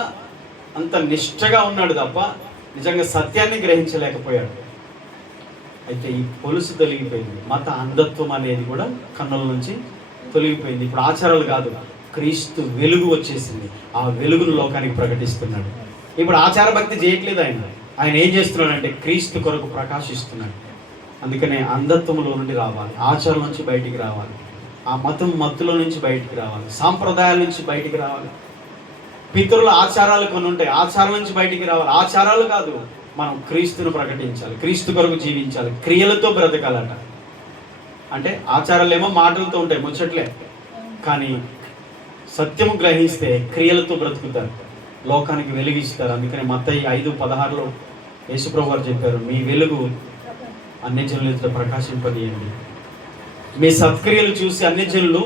అంత నిష్ఠగా ఉన్నాడు తప్ప నిజంగా సత్యాన్ని గ్రహించలేకపోయాడు. అయితే ఈ పొలుసు తొలగిపోయింది. మత అంధత్వం అనేది కూడా కన్నుల నుంచి తొలగిపోయింది. ఇప్పుడు ఆచారాలు కాదు, క్రీస్తు వెలుగు వచ్చేసింది. ఆ వెలుగును లోకానికి ప్రకటిస్తున్నాడు. ఇప్పుడు ఆచార భక్తి చేయట్లేదు ఆయన ఏం చేస్తున్నాడంటే క్రీస్తు కొరకు ప్రకాశిస్తున్నాడు. అందుకనే అంధత్వంలో నుండి రావాలి, ఆచారం నుంచి బయటికి రావాలి, ఆ మతం మత్తులో నుంచి బయటికి రావాలి, సాంప్రదాయాల నుంచి బయటికి రావాలి. పితరుల ఆచారాలు కొన్ని ఉంటాయి, ఆచారాల నుంచి బయటికి రావాలి. ఆచారాలు కాదు, మనం క్రీస్తును ప్రకటించాలి, క్రీస్తు కొరకు జీవించాలి, క్రియలతో బ్రతకాలట. అంటే ఆచారాలు ఏమో మాటలతో ఉంటాయి, ముచ్చట్లే, కానీ సత్యము గ్రహిస్తే క్రియలతో బ్రతుకుతారు, లోకానికి వెలుగిస్తారు. అందుకని మత్తయి 5:16 యేసుప్రభు వారు చెప్పారు, మీ వెలుగు అన్యజనుల ఎదుట ప్రకాశింపనీయండి. మీ సత్క్రియలు చూసి అన్యజనులు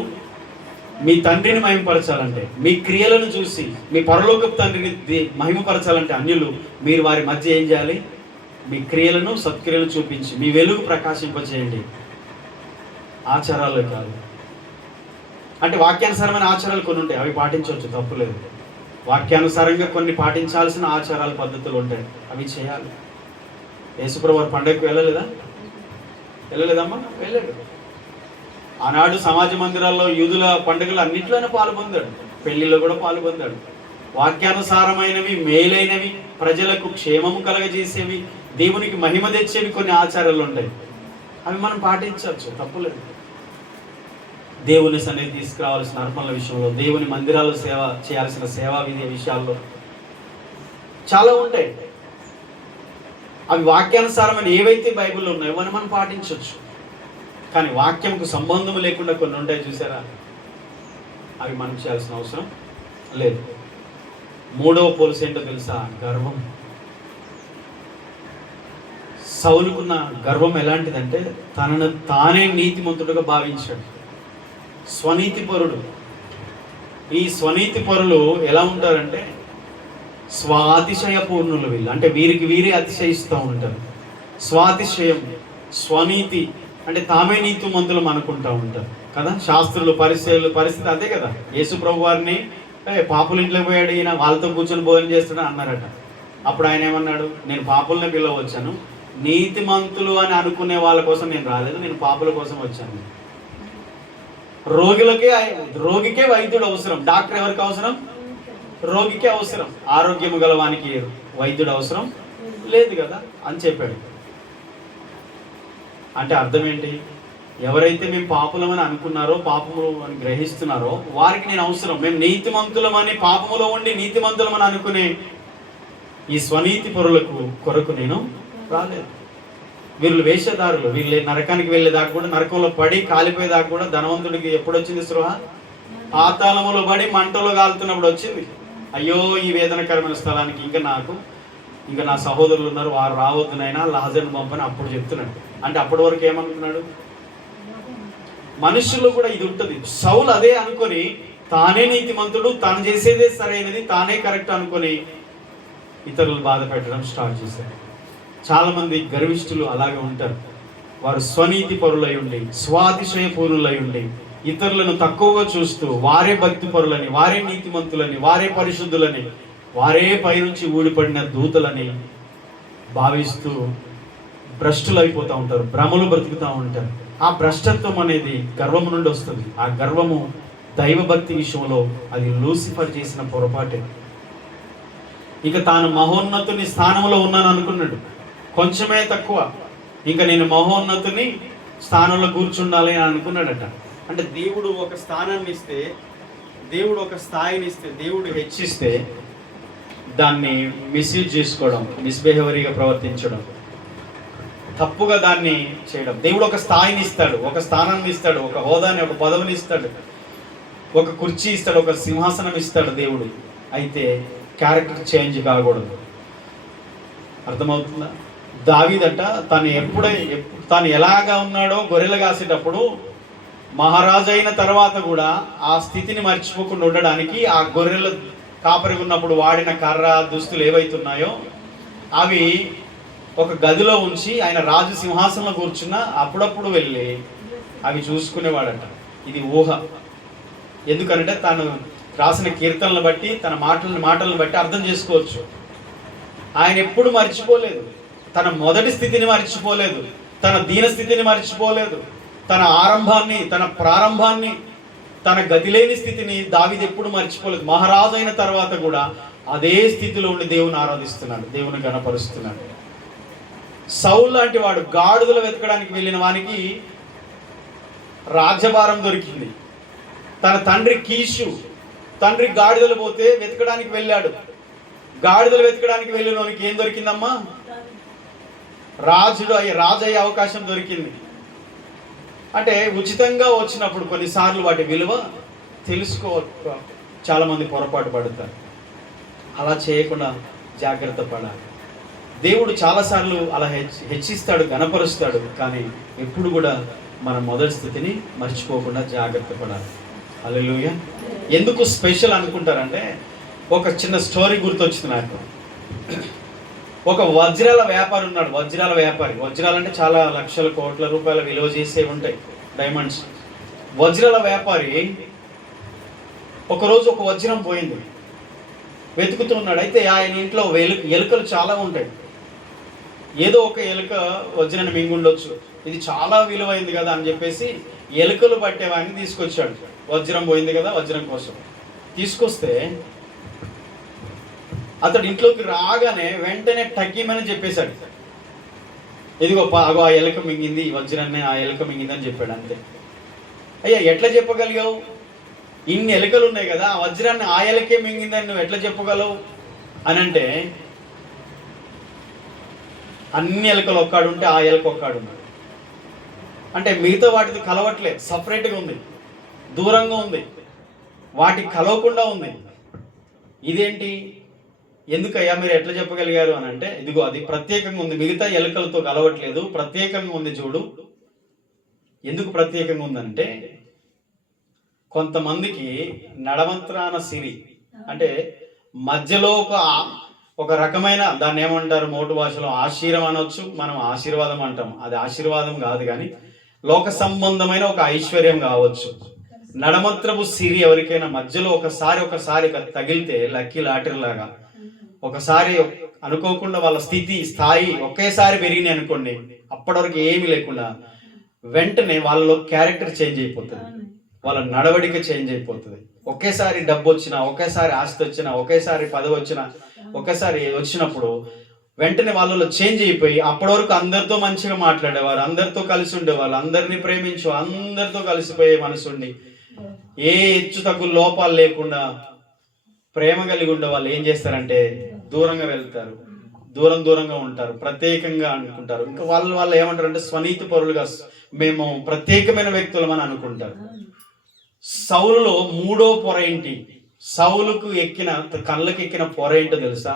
మీ తండ్రిని మహిమపరచాలంటే, మీ క్రియలను చూసి మీ పరలోకపు తండ్రిని మహిమపరచాలంటే అన్యులు, మీరు వారి మధ్య ఏం చేయాలి? మీ క్రియలను సత్క్రియలు చూపించి మీ వెలుగు ప్రకాశింపచేయండి. ఆచారాలు కాదు. అంటే వాక్యానుసారమైన ఆచారాలు కొన్ని ఉంటాయి, అవి పాటించవచ్చు, తప్పులేదు. వాక్యానుసారంగా కొన్ని పాటించాల్సిన ఆచారాల పద్ధతులు ఉంటాయి, అవి చేయాలి. యేసుప్రభు వారు పండగకు వెళ్ళలేదమ్మా? వెళ్ళాడు. ఆనాడు సమాజ మందిరాల్లో యూదుల పండుగలు అన్నింటిలోనే పాల్పొందాడు, పెళ్లిలో కూడా పాల్పొందాడు. వాక్యానుసారమైనవి, మేలైనవి, ప్రజలకు క్షేమము కలగజేసేవి, దేవునికి మహిమ తెచ్చేవి కొన్ని ఆచారాలు ఉంటాయి, అవి మనం పాటించవచ్చు, తప్పులేదు. దేవుని సన్నిధి తీసుకురావాల్సిన అర్పణల విషయంలో, దేవుని మందిరాల్లో సేవ చేయాల్సిన సేవా విధి విషయాల్లో చాలా ఉంటాయి. అవి వాక్యానుసారమైన ఏవైతే బైబిల్లో ఉన్నాయో అని మనం పాటించవచ్చు. కానీ వాక్యంకు సంబంధం లేకుండా కొన్ని ఉంటాయి, చూసారా? అవి మనం చేయాల్సిన అవసరం లేదు. మూడవ పోలిక ఏంటో తెలుసా? గర్వం. సౌలుకున్న గర్వం ఎలాంటిదంటే, తనను తానే నీతిమంతుడుగా భావించాడు, స్వనీతిపరుడు. ఈ స్వనీతిపరులు ఎలా ఉంటారంటే స్వాతిశయ పూర్ణులు వీళ్ళు. అంటే వీరికి వీరే అతిశయిస్తూ ఉంటారు. స్వాతిశయం, స్వనీతి అంటే తామే నీతిమంతులు అనుకుంటూ ఉంటారు కదా. శాస్త్రులు, పరిచయులు పరిస్థితి అదే కదా. యేసు ప్రభు వారిని పాపుల ఇంట్లోకి పోయాడు, ఈయన వాళ్ళతో కూర్చొని భోజనం చేస్తున్నా అన్నారట. అప్పుడు ఆయన ఏమన్నాడు? నేను పాపుల్ని పిలవచ్చాను, నీతిమంతులు అని అనుకునే వాళ్ళ కోసం నేను రాలేదు, నేను పాపుల కోసం వచ్చాను. రోగికే వైద్యుడు అవసరం. డాక్టర్ ఎవరికి అవసరం? రోగికే అవసరం. ఆరోగ్యము గలవానికి వైద్యుడు అవసరం లేదు కదా అని చెప్పాడు. అంటే అర్థం ఏంటి? ఎవరైతే మేము పాపులమని అనుకున్నారో, పాపము అని గ్రహిస్తున్నారో వారికి నేను అవసరం. మేము నీతిమంతులమని, పాపములో ఉండి నీతిమంతులమని అనుకునే ఈ స్వనీతి పరులకు కొరకు నేను రాలేదు. వీళ్ళు వేషధారులు, వీళ్ళు నరకానికి వెళ్ళేదాకా కూడా, నరకంలో పడి కాలిపోయేదాకా కూడా ధనవంతుడికి ఎప్పుడు వచ్చింది స్పృహ? పాతాళములో పడి మంటలో కాలుతున్నప్పుడు వచ్చింది. అయ్యో ఈ వేదనకరమైన స్థలానికి ఇంకా నా సహోదరులు ఉన్నారు, వారు రావద్దునైనా లాజర్ను పంపని అప్పుడు చెప్తున్నాడు. అంటే అప్పటి వరకు ఏమనుకున్నాడు? మనుషుల్లో కూడా ఇది ఉంటుంది. సౌలు అదే అనుకొని తానే నీతిమంతుడు, తాను చేసేదే సరైనది, తానే కరెక్ట్ అనుకొని ఇతరులు బాధ పెట్టడం స్టార్ట్ చేశారు. చాలామంది గర్విష్ఠులు అలాగే ఉంటారు. వారు స్వనీతి పరులై ఉండి, స్వాతిశయ పూర్ణులై ఉండి, ఇతరులను తక్కువగా చూస్తూ వారే భక్తి పరులని, వారే నీతిమంతులని, వారే పరిశుద్ధులని, వారే పైనుంచి ఊడిపడిన దూతలని భావిస్తూ భ్రష్టులు అయిపోతూ ఉంటారు, భ్రమలు బ్రతుకుతూ ఉంటారు. ఆ భ్రష్టత్వం అనేది గర్వం నుండి వస్తుంది. ఆ గర్వము దైవభక్తి విషయంలో అది లూసిఫర్ చేసిన పొరపాటే. ఇక తాను మహోన్నతుని స్థానంలో ఉన్నాను అనుకున్నాడు, కొంచెమే తక్కువ, ఇంకా నేను మహోన్నతుని స్థానంలో కూర్చుండాలి అని అనుకున్నాడట. అంటే దేవుడు ఒక స్థానాన్ని ఇస్తే, దేవుడు ఒక స్థాయిని ఇస్తే, దేవుడు హెచ్చిస్తే దాన్ని మిస్యూజ్ చేసుకోవడం, మిస్బిహేవియర్గా ప్రవర్తించడం, తప్పుగా దాన్ని చేయడం. దేవుడు ఒక స్థాయిని ఇస్తాడు, ఒక స్థానాన్ని ఇస్తాడు, ఒక హోదాని, ఒక పదవిని ఇస్తాడు, ఒక కుర్చీ ఇస్తాడు, ఒక సింహాసనం ఇస్తాడు దేవుడు. అయితే క్యారెక్టర్ చేంజ్ కాకూడదు. అర్థమవుతుందా? దావీదట తను ఎలాగా ఉన్నాడో గొర్రెలు కాసేటప్పుడు, మహారాజు అయిన తర్వాత కూడా ఆ స్థితిని మర్చిపోకుండా ఉండడానికి ఆ గొర్రెల కాపరికి ఉన్నప్పుడు వాడిన కర్ర, దుస్తులు ఏవైతున్నాయో అవి ఒక గదిలో ఉంచి ఆయన రాజు సింహాసనంలో కూర్చున్న అప్పుడప్పుడు వెళ్ళి అవి చూసుకునేవాడట. ఇది ఊహ. ఎందుకంటే తను రాసిన కీర్తనలను బట్టి, తన మాటలను బట్టి అర్థం చేసుకోవచ్చు. ఆయన ఎప్పుడు మర్చిపోలేదు, తన మొదటి స్థితిని మర్చిపోలేదు, తన దీన స్థితిని మర్చిపోలేదు, తన ఆరంభాన్ని, తన ప్రారంభాన్ని, తన గతిలేని స్థితిని దావీదు ఎప్పుడు మర్చిపోలేదు. మహారాజు అయిన తర్వాత కూడా అదే స్థితిలో ఉండి దేవుని ఆరాధిస్తున్నాడు, దేవుని గణపరుస్తున్నాడు. సౌలు లాంటి వాడు గాడిదలు వెతకడానికి వెళ్ళిన వానికి రాజ్యభారం దొరికింది. తన తండ్రి కీషు తండ్రి గాడిదలు పోతే వెతకడానికి వెళ్ళాడు. గాడిదలు వెతకడానికి వెళ్ళినోనికి ఏం దొరికిందమ్మా? రాజు అయ్యే అవకాశం దొరికింది. అంటే ఉచితంగా వచ్చినప్పుడు కొన్నిసార్లు వాటి విలువ తెలుసుకోక చాలామంది పొరపాటు పడతారు. అలా చేయకుండా జాగ్రత్త పడాలి. దేవుడు చాలాసార్లు అలా హెచ్చిస్తాడు, గణపరుస్తాడు. కానీ ఎప్పుడు కూడా మన మొదటి స్థితిని మర్చిపోకుండా జాగ్రత్త పడాలి. హల్లెలూయా. ఎందుకు స్పెషల్ అనుకుంటారంటే, ఒక చిన్న స్టోరీ గుర్తొచ్చింది నాకు. ఒక వజ్రాల వ్యాపారి ఉన్నాడు. వజ్రాల వ్యాపారి. వజ్రాలు అంటే చాలా లక్షల కోట్ల రూపాయల విలువ చేసే ఉంటాయి, డైమండ్స్. వజ్రాల వ్యాపారి ఒకరోజు ఒక వజ్రం పోయింది, వెతుకుతూ ఉన్నాడు. అయితే ఆయన ఇంట్లో ఎలుకలు చాలా ఉంటాయి. ఏదో ఒక ఎలుక వజ్రాన్ని మింగుండొచ్చు, ఇది చాలా విలువైంది కదా అని చెప్పేసి ఎలుకలు పట్టేవాడిని తీసుకొచ్చాడు. వజ్రం పోయింది కదా, వజ్రం కోసం తీసుకొస్తే అతడు ఇంట్లోకి రాగానే వెంటనే టకీమని చెప్పేశాడు, ఇదిగో ఆ ఎలుక మింగింది, ఈ వజ్రాన్ని ఆ ఎలుక మింగింది అని చెప్పాడు. అంతే. అయ్యా ఎట్లా చెప్పగలిగావు? ఇన్ని ఎలుకలు ఉన్నాయి కదా, ఆ వజ్రాన్ని ఆ ఎలకే మింగిందని నువ్వు ఎట్లా చెప్పగలవు అని అంటే, అన్ని ఎలుకలు ఒక్కాడుంటే ఆ ఎలుక ఒక్కాడున్నాడు. అంటే మిగతా వాటిది కలవట్లేదు, సపరేట్గా ఉంది, దూరంగా ఉంది, వాటికి కలవకుండా ఉంది. ఇదేంటి, ఎందుకయ్యా మీరు ఎట్లా చెప్పగలిగారు అని అంటే, ఇదిగో అది ప్రత్యేకంగా ఉంది, మిగతా ఎలుకలతో కలవట్లేదు, ప్రత్యేకంగా ఉంది చూడు. ఎందుకు ప్రత్యేకంగా ఉందంటే, కొంతమందికి నడవంత్రాన సిరి అంటే మధ్యలో ఒక రకమైన, దాన్ని ఏమంటారు మోటు భాషలో, ఆశీర్వాదం అనొచ్చు, మనం ఆశీర్వాదం అంటాం. అది ఆశీర్వాదం కాదు, కానీ లోక సంబంధమైన ఒక ఐశ్వర్యం కావచ్చు. నడమంత్రపు సిరి ఎవరికైనా మధ్యలో ఒకసారి తగిలితే లక్కీ లాటరీ లాగా, ఒకసారి అనుకోకుండా వాళ్ళ స్థాయి ఒకేసారి పెరిగినాయి అనుకోండి, అప్పటి వరకు ఏమీ లేకుండా వెంటనే వాళ్ళలో క్యారెక్టర్ చేంజ్ అయిపోతుంది, వాళ్ళ నడవడిక చేంజ్ అయిపోతుంది. ఒకేసారి డబ్బు వచ్చినా, ఒకేసారి ఆస్తి వచ్చినా, ఒకేసారి పదవి వచ్చినా, ఒకేసారి వచ్చినప్పుడు వెంటనే వాళ్ళలో చేంజ్ అయిపోయి, అప్పటి వరకు అందరితో మంచిగా మాట్లాడేవారు, అందరితో కలిసి ఉండేవాళ్ళు, అందరినీ ప్రేమించు, అందరితో కలిసిపోయే మనసుండి, ఏ హెచ్చు తగ్గు లోపాలు లేకుండా ప్రేమ కలిగి ఉండే వాళ్ళు ఏం చేస్తారంటే దూరంగా వెళ్తారు, దూరంగా ఉంటారు, ప్రత్యేకంగా అనుకుంటారు. ఇంకా వాళ్ళు ఏమంటారంటే స్వనీతి పరులుగా, మేము ప్రత్యేకమైన వ్యక్తులమని అనుకుంటారు. సౌలులో మూడో పొర ఏంటి? సౌలుకు కళ్ళకి ఎక్కిన పొర ఏంటో తెలుసా?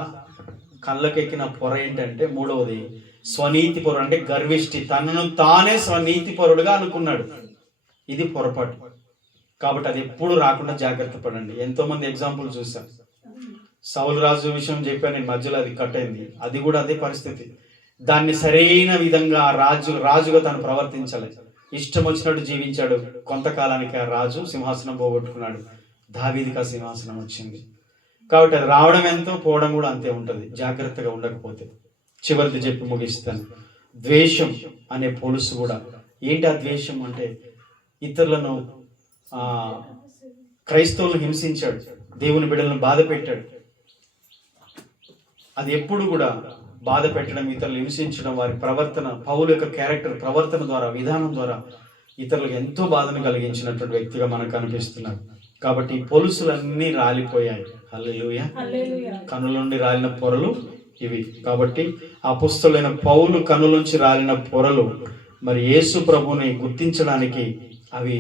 కళ్ళకి ఎక్కిన పొర ఏంటంటే మూడవది స్వనీతి పరుడు, అంటే గర్విష్టి, తనను తానే స్వనీతి పరుడుగా అనుకున్నాడు. ఇది పొరపాటు. కాబట్టి అది ఎప్పుడు రాకుండా జాగ్రత్త పడండి. ఎంతో మంది ఎగ్జాంపుల్ చూశాను. సౌలు రాజు విషయం చెప్పాను నేను, మధ్యలో అది కట్ అయింది. అది కూడా అదే పరిస్థితి. దాన్ని సరైన విధంగా రాజుగా తను ప్రవర్తించాలి. ఇష్టం వచ్చినట్టు జీవించాడు. కొంతకాలానికి ఆ రాజు సింహాసనం పోగొట్టుకున్నాడు. దావీదుకి ఆ సింహాసనం వచ్చింది. కాబట్టి అది రావడం ఎంతో, పోవడం కూడా అంతే ఉంటుంది, జాగ్రత్తగా ఉండకపోతే. చివరిది చెప్పి ముగిస్తాను. ద్వేషం అనే పొలుసు కూడా. ఏంటి ఆ ద్వేషం అంటే, ఇతరులను క్రైస్తవులను హింసించాడు, దేవుని బిడ్డలను బాధ పెట్టాడు. అది ఎప్పుడు కూడా బాధ పెట్టడం, ఇతరులు హింసించడం, వారి ప్రవర్తన, పౌలు యొక్క క్యారెక్టర్, ప్రవర్తన ద్వారా, విధానం ద్వారా ఇతరులకు ఎంతో బాధను కలిగించినటువంటి వ్యక్తిగా మనకు కనిపిస్తున్నాడు. కాబట్టి పొలుసులన్నీ రాలిపోయాయి. హల్లెలూయా. కన్నుల నుండి రాలిన పొరలు ఇవి. కాబట్టి అపొస్తలుడైన పౌలు కన్నుల నుంచి రాలిన పొరలు మరి యేసు ప్రభువుని గుర్తించడానికి అవి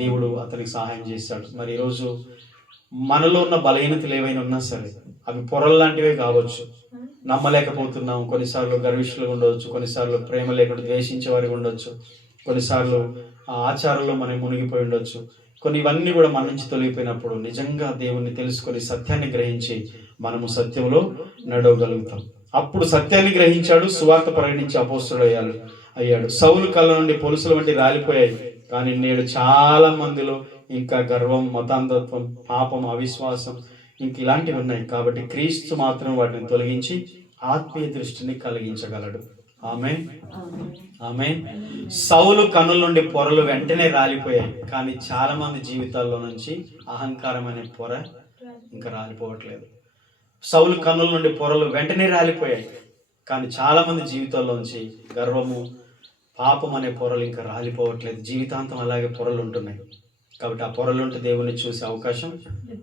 దేవుడు అతనికి సహాయం చేశాడు. మరి ఈరోజు మనలో ఉన్న బలహీనతలు ఏవైనా ఉన్నా సరే అవి పొరలు లాంటివే కావచ్చు. నమ్మలేకపోతున్నాం, కొన్నిసార్లు గర్విష్ఠులుగా ఉండవచ్చు, కొన్నిసార్లు ప్రేమ లేకుండా ద్వేషించే వారికి ఉండొచ్చు, కొన్నిసార్లు ఆచారంలో మనం మునిగిపోయి ఉండొచ్చు. ఇవన్నీ కూడా మన నుంచి తొలగిపోయినప్పుడు నిజంగా దేవుణ్ణి తెలుసుకొని సత్యాన్ని గ్రహించి మనము సత్యంలో నడవగలుగుతాం. అప్పుడు సత్యాన్ని గ్రహించాడు, సువార్త ప్రకటించి అపోస్తలుడు అయ్యాడు. సౌలు కళ్ళ నుండి పొలుసుల వంటి రాలిపోయాయి. కానీ నేడు చాలా మందిలో ఇంకా గర్వం, మతాంధత్వం, పాపం, అవిశ్వాసం ఇంక ఇలాంటివి ఉన్నాయి. కాబట్టి క్రీస్తు మాత్రం వాటిని తొలగించి ఆత్మీయ దృష్టిని కలిగించగలడు. ఆమేన్, ఆమేన్. సౌలు కన్నుల నుండి పొరలు వెంటనే రాలిపోయాయి. కానీ చాలా మంది జీవితాల్లో నుంచి అహంకారం అనే పొర ఇంకా రాలిపోవట్లేదు. సౌలు కన్నుల నుండి పొరలు వెంటనే రాలిపోయాయి. కానీ చాలా మంది జీవితాల్లోంచి గర్వము, పాపం అనే పొరలు ఇంకా రాలిపోవట్లేదు. జీవితాంతం అలాగే పొరలు ఉంటున్నాయి. కాబట్టి ఆ పొరలుంటే దేవుణ్ణి చూసే అవకాశం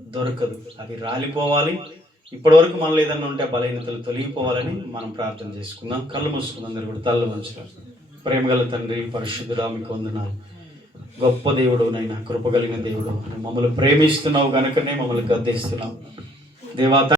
దొరకదు. అవి రాలిపోవాలి. ఇప్పటివరకు మనలో ఏదన్నా ఉంటే బలహీనతలు తొలగిపోవాలని మనం ప్రార్థన చేసుకుందాం. కళ్ళు మూసుకుందాం, అందరూ కూడా తల్ల వంచుదాం. ప్రేమగల తండ్రి, పరిశుద్ధుడా, మీకు వందనాలు. గొప్ప దేవుడు నైనా, కృపగలిగిన దేవుడు, మమ్మల్ని ప్రేమిస్తున్నావు గనుకనే మమ్మల్ని గద్దిస్తున్నావు దేవా.